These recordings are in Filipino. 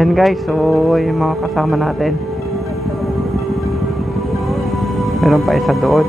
Ayan guys, so yung mga kasama natin, meron pa isa doon.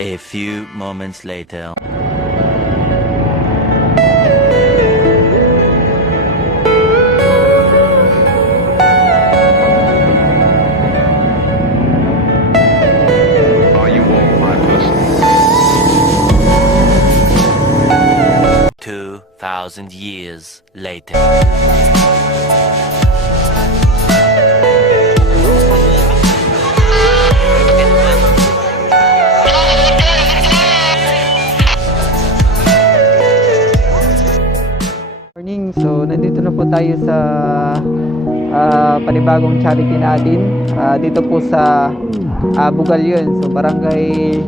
A few moments later. Are you all my person? 2,000 years later. So nandito na po tayo sa panibagong charity natin. Dito po sa Bugalyon. So barangay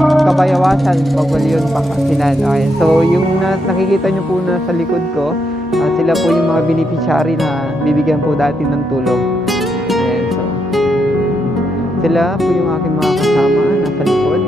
Kabayawasan, Bugalyon, Pangasinan. Okay. So yung nakikita nyo po na sa likod ko, sila po yung mga beneficiary na bibigyan po dati ng tulong. Ayan, so sila po yung aking mga kasama nasa likod.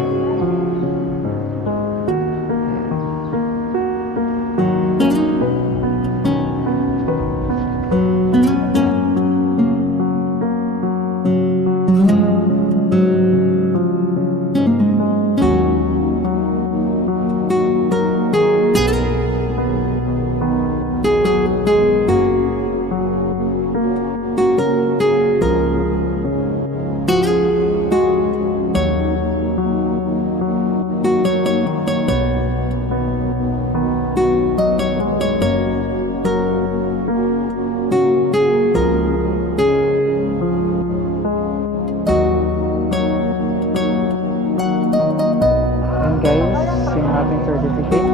Guys, yung ating certificate.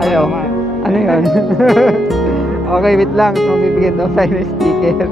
Ayaw. Ano yun? Okay, wait lang. So, bibigyan daw tayo ng sticker.